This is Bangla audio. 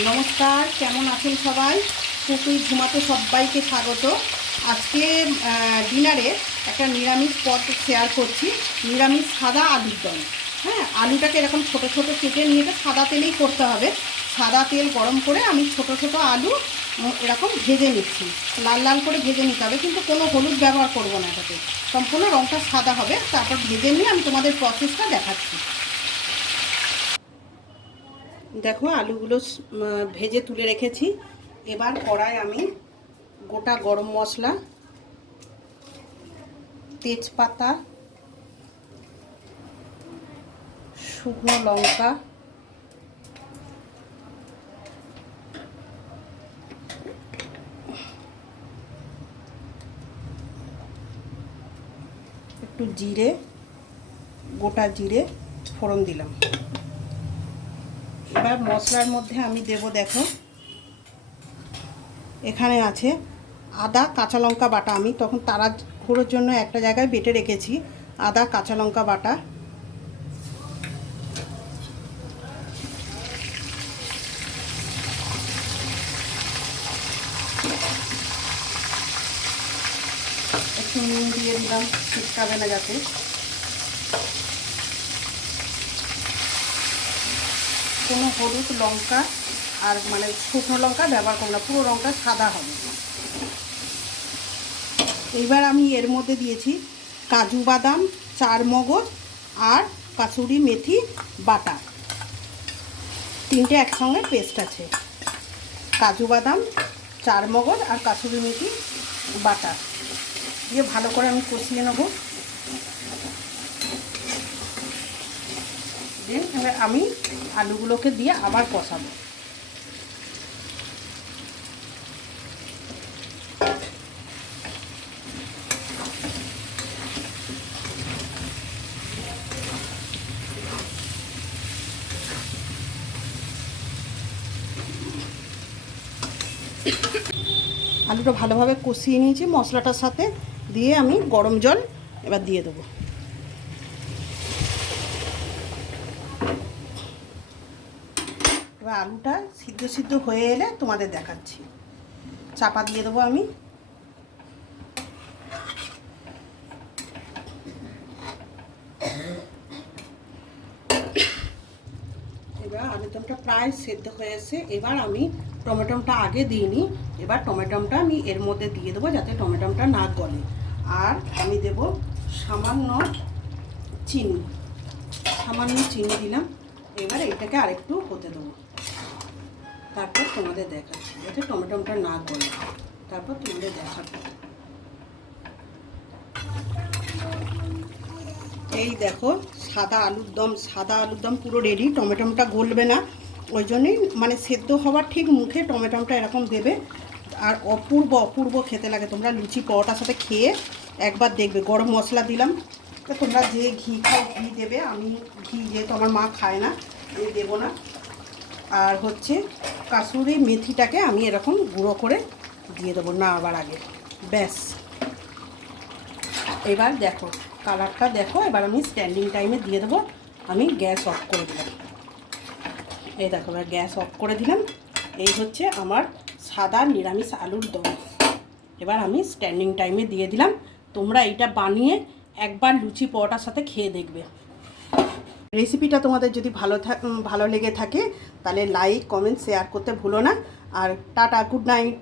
নমস্কার, কেমন আছেন সবাই? পুকুই ঝুমাতে সবাইকে স্বাগত। আজকে ডিনারে একটা নিরামিষ পদ শেয়ার করছি, নিরামিষ সাদা আলুর দম। হ্যাঁ, আলুটাকে এরকম ছোট ছোট কেটে নিয়ে এটা সাদা তেলেই করতে হবে। সাদা তেল গরম করে আমি ছোট ছোট আলু এরকম ভেজে নিচ্ছি, লাল লাল করে ভেজে নিতে হবে, কিন্তু কোনো হলুদ ব্যবহার করব না, এটাতে সম্পূর্ণ রঙটা সাদা হবে। তারপর ভেজে নিয়ে আমি তোমাদের প্রসেসটা দেখাচ্ছি। দেখো, আলুগুলো ভেজে তুলে রেখেছি। এবার কড়ায় আমি গোটা গরম মশলা, তেজপাতা, শুকনো লঙ্কা, একটু জিরে, গোটা জিরে ফোড়ন দিলাম। এবার মশলার মধ্যে আমি দেব, দেখো এখানে আছে আদা কাঁচা লঙ্কা বাটা। আমি তখন তাড়াহুড়োর জন্য একটা জায়গায় বেটে রেখেছি আদা কাঁচা লঙ্কা বাটা। একটু নুন দিয়ে দিলাম, ছিটকাবে না যাতে। কোনো হলুদ, লঙ্কা আর শুকনো লঙ্কা ব্যবহার করব না, পুরো লঙ্কা সাদা হবে। এইবার আমি এর মধ্যে দিয়েছি কাজু বাদাম, চারমগজ আর কাসুরি মেথি বাটা। তিনটে একসঙ্গে পেস্ট আছে, কাজু বাদাম, চারমগজ আর কাসুরি মেথি বাটা দিয়ে ভালো করে আমি কষিয়ে নেব। দেন এবার আমি আলুগুলোকে দিয়ে আবার কষাবো। আলুটা ভালোভাবে কষিয়ে নিয়েছি মশলাটার সাথে, দিয়ে আমি গরম জল এবার দিয়ে দেবো। এবার আলুটা সিদ্ধ সিদ্ধ হয়ে এলে তোমাদের দেখাচ্ছি। চাপা দিয়ে দেবো আমি। এবার আলুদমটা প্রায় সেদ্ধ হয়ে এসে, এবার আমি টমেটোটা আগে দিইনি, এবার টমেটোটা আমি এর মধ্যে দিয়ে দেবো যাতে টমেটোটা না গলে। আর আমি দেব সামান্য চিনি, সামান্য চিনি দিলাম। এবার এটাকে আরেকটু হতে দেবো, তারপর তোমাদের দেখাচ্ছি যাতে টমেটোটা না গলে, তারপর তোমাদের দেখাবো। এই দেখো, সাদা আলুর দম পুরো রেডি। টমেটোটা গলবে না, ওই জন্যই সেদ্ধ হওয়ার ঠিক মুখে টমেটোটা এরকম দেবে। আর অপূর্ব অপূর্ব খেতে লাগে। তোমরা লুচি পরোটার সাথে খেয়ে একবার দেখবে। গরম মশলা দিলাম, তো তোমরা যে ঘি খাও ঘি দেবে। আমি ঘি যেহেতু আমার মা খায় না, আমি দেবো না। আর হচ্ছে কাসুরি মেথিটাকে আমি এরকম গুঁড়ো করে দিয়ে দেবো না আবার আগে। ব্যাস, এবার দেখো কালারটা দেখো। এবার আমি স্ট্যান্ডিং টাইমে দিয়ে দেবো। আমি গ্যাস অফ করে দিলাম। এই দেখো, এবার গ্যাস অফ করে দিলাম। এই হচ্ছে আমার সাদা নিরামিষ আলুর দম। এবার আমি স্ট্যান্ডিং টাইমে দিয়ে দিলাম। তোমরা এইটা বানিয়ে একবার লুচি পরোটার সাথে খেয়ে দেখবে। রেসিপিটা তোমাদের যদি ভালো লেগে থাকে তাহলে লাইক, কমেন্ট, শেয়ার করতে ভুলো না। আর টাটা, গুড নাইট।